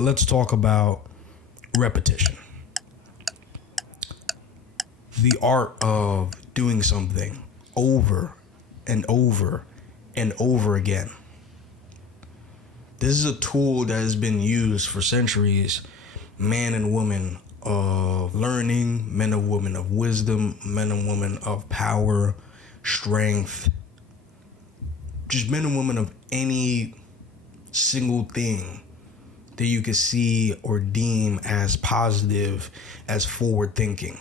let's talk about repetition. The art of doing something over and over and over again. This is a tool that has been used for centuries. Man and woman of learning, men and women of wisdom, men and women of power, strength, just men and women of any single thing that you could see or deem as positive, as forward thinking.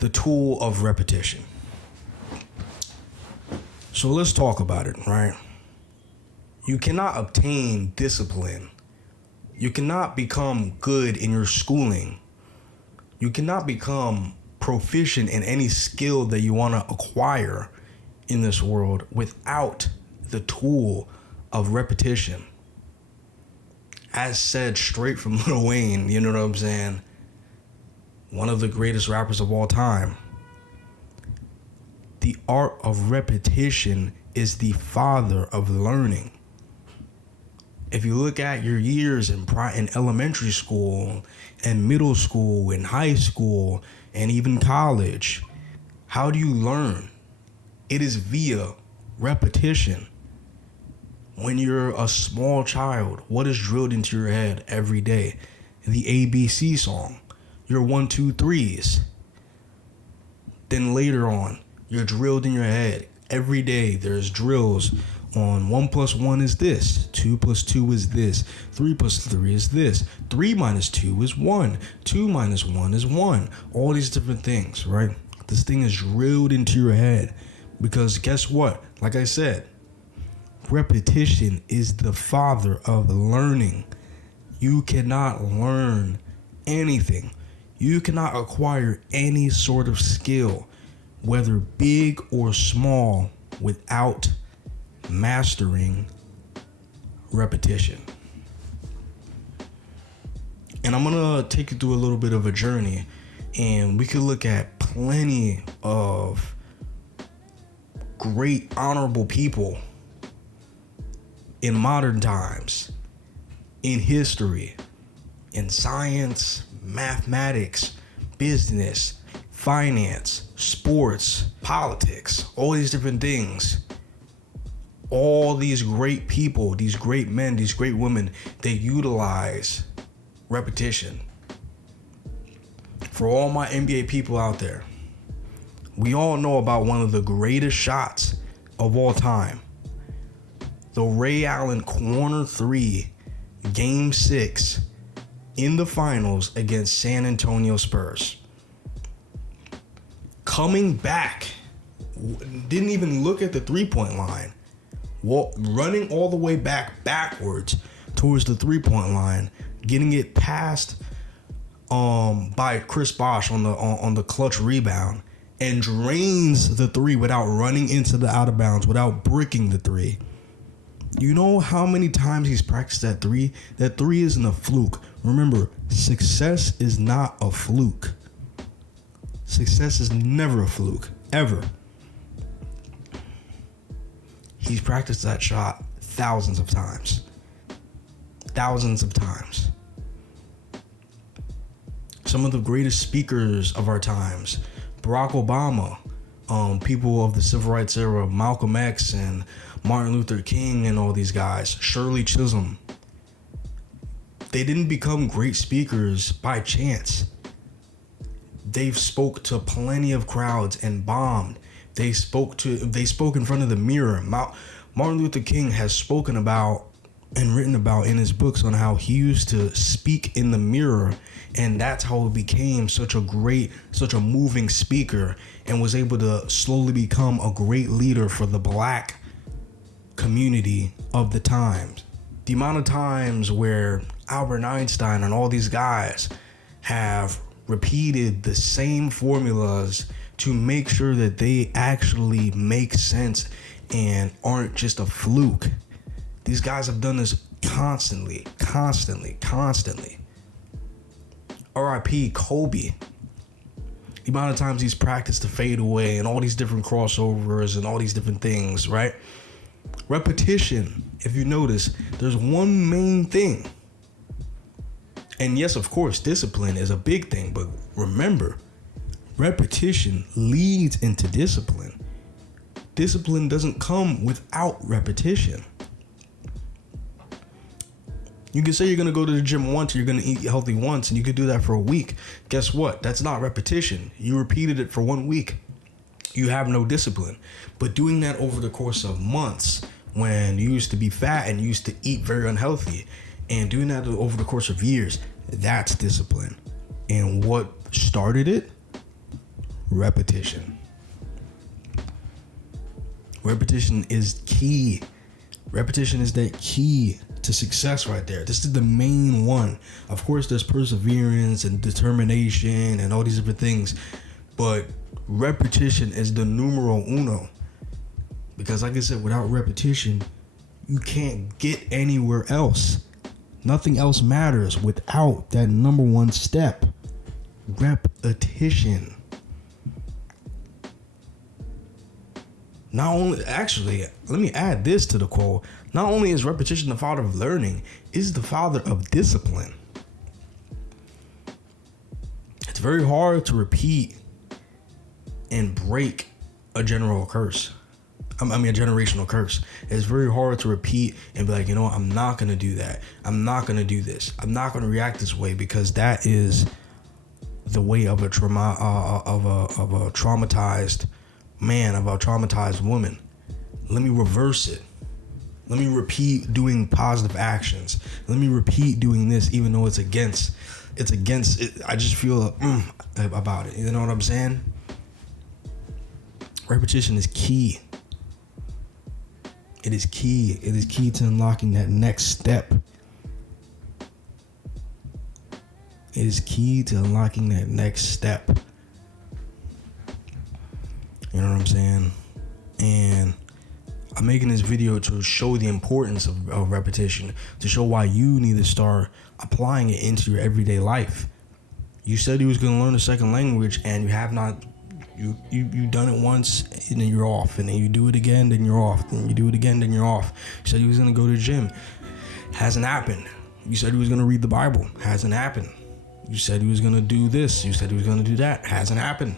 The tool of repetition. So let's talk about it, right? You cannot obtain discipline. You cannot become good in your schooling. You cannot become proficient in any skill that you want to acquire in this world without the tool of repetition. As said straight from Lil Wayne, you know what I'm saying? One of the greatest rappers of all time. The art of repetition is the father of learning. If you look at your years in elementary school and middle school and high school and even college, how do you learn? It is via repetition. When you're a small child, what is drilled into your head every day? The ABC song, your 1, 2, 3s. Then later on, you're drilled in your head. Every day there's drills on 1 + 1 is this, 2 + 2 is this, 3 + 3 is this, 3 - 2 is 1, 2 - 1 is 1. All these different things, right? This thing is drilled into your head because guess what? Like I said, repetition is the father of learning. You cannot learn anything. You cannot acquire any sort of skill, whether big or small, without mastering repetition. And I'm gonna take you through a little bit of a journey, and we could look at plenty of great honorable people in modern times, in history, in science, mathematics, business, finance, sports, politics, all these different things. All these great people, these great men, these great women, they utilize repetition. For all my NBA people out there, we all know about one of the greatest shots of all time. The Ray Allen corner 3, game 6 in the finals against San Antonio Spurs. Coming back, didn't even look at the 3-point line. Running all the way backwards towards the 3-point line, getting it passed by Chris Bosh on the clutch rebound, and drains the 3 without running into the out of bounds, without bricking the 3. You know how many times he's practiced that 3? That 3 isn't a fluke. Remember, success is not a fluke. Success is never a fluke, ever. He's practiced that shot thousands of times. Thousands of times. Some of the greatest speakers of our times, Barack Obama, people of the civil rights era, Malcolm X and Martin Luther King and all these guys, Shirley Chisholm. They didn't become great speakers by chance. They've spoke to plenty of crowds and bombed. They spoke in front of the mirror. Martin Luther King has spoken about and written about in his books on how he used to speak in the mirror, and that's how he became such a moving speaker and was able to slowly become a great leader for the black community of the times. The amount of times where Albert Einstein and all these guys have repeated the same formulas to make sure that they actually make sense and aren't just a fluke. These guys have done this constantly. R.I.P. Kobe. The amount of times he's practiced to fade away and all these different crossovers and all these different things, right? Repetition, if you notice, there's one main thing. And yes, of course, discipline is a big thing, but remember, repetition leads into discipline. Discipline doesn't come without repetition. You can say you're going to go to the gym once, you're going to eat healthy once, and you could do that for a week. Guess what? That's not repetition. You repeated it for 1 week. You have no discipline. But doing that over the course of months, when you used to be fat and you used to eat very unhealthy, and doing that over the course of years, that's discipline. And what started it? Repetition. Repetition is key. Repetition is that key to success right there. This is the main one. Of course, there's perseverance and determination and all these different things, but repetition is the numero uno. Because like I said, without repetition, you can't get anywhere else. Nothing else matters without that number one step. Repetition. Not only, actually, let me add this to the quote. Not only is repetition the father of learning, it's the father of discipline. It's very hard to repeat and break a generational curse. A generational curse. It's very hard to repeat and be like, you know what, I'm not going to do that. I'm not going to do this. I'm not going to react this way, because that is the way of a traumatized man, of a traumatized woman. Let me reverse it. Let me repeat doing positive actions. Let me repeat doing this, even though it's against it. I just feel about it. You know what I'm saying? Repetition is key. It is key. It is key to unlocking that next step. It is key to unlocking that next step. You know what I'm saying? And I'm making this video to show the importance of repetition, to show why you need to start applying it into your everyday life. You said you was going to learn a second language, and you have not. You done it once, and then you're off, and then you do it again, then you're off, then you do it again, then you're off. You said you was going to go to the gym. Hasn't happened. You said you was going to read the Bible. Hasn't happened. You said you was going to do this. You said you was going to do that. Hasn't happened.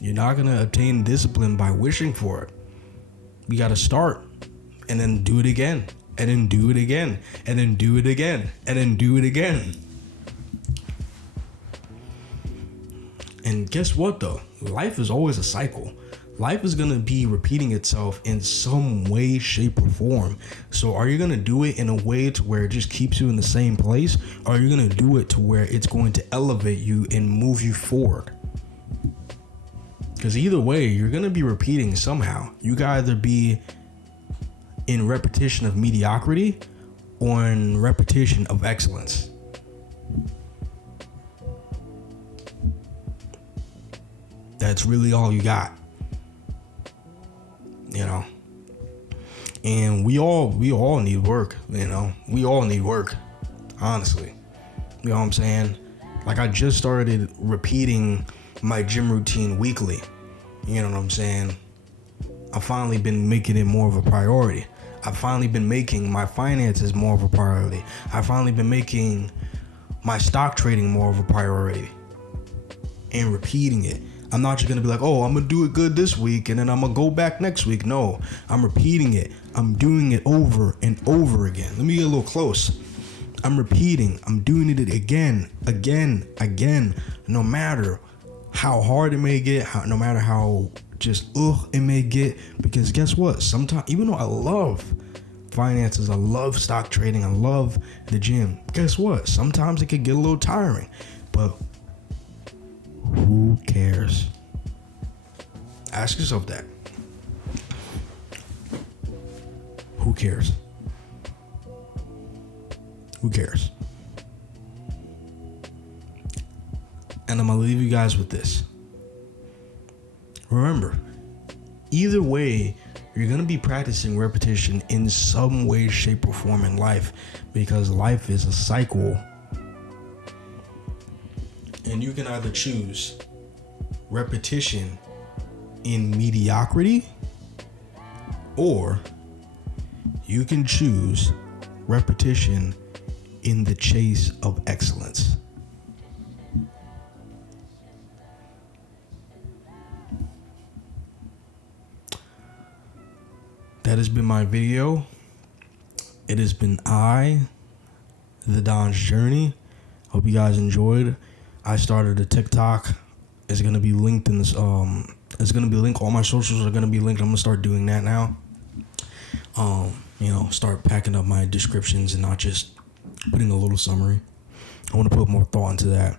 You're not going to obtain discipline by wishing for it. You got to start, and then do it again, and then do it again, and then do it again, and then do it again. And guess what though? Life is always a cycle. Life is going to be repeating itself in some way, shape, or form. So are you going to do it in a way to where it just keeps you in the same place? Or are you going to do it to where it's going to elevate you and move you forward? Because either way, you're going to be repeating somehow. You can either be in repetition of mediocrity or in repetition of excellence. That's really all you got. You know? And we all need work, you know? We all need work, honestly. You know what I'm saying? Like, I just started repeating my gym routine weekly. You know what I'm saying? I've finally been making it more of a priority. I've finally been making my finances more of a priority. I've finally been making my stock trading more of a priority. And repeating it. I'm not just going to be like, oh, I'm going to do it good this week and then I'm going to go back next week. No, I'm repeating it. I'm doing it over and over again. Let me get a little close. I'm repeating. I'm doing it again. No matter how hard it may get, no matter how just it may get. Because guess what? Sometimes, even though I love finances, I love stock trading, I love the gym, guess what? Sometimes it could get a little tiring. But who cares? Ask yourself that. Who cares? Who cares? And I'm going to leave you guys with this. Remember, either way, you're going to be practicing repetition in some way, shape, or form in life, because life is a cycle. And you can either choose repetition in mediocrity, or you can choose repetition in the chase of excellence. That has been my video. It has been the Don's Journey. Hope you guys enjoyed. I started a TikTok. It's gonna be linked in this. It's gonna be linked. All my socials are gonna be linked. I'm gonna start doing that now. Start packing up my descriptions and not just putting a little summary. I want to put more thought into that.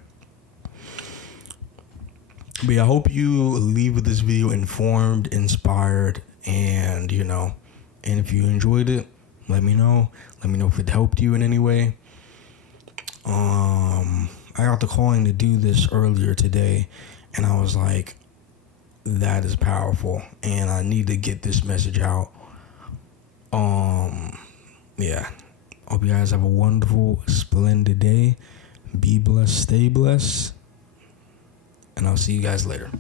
But yeah, I hope you leave with this video informed, inspired, and if you enjoyed it, let me know. Let me know if it helped you in any way. I got the calling to do this earlier today, and I was like, that is powerful, and I need to get this message out. Yeah. Hope you guys have a wonderful, splendid day. Be blessed, stay blessed, and I'll see you guys later.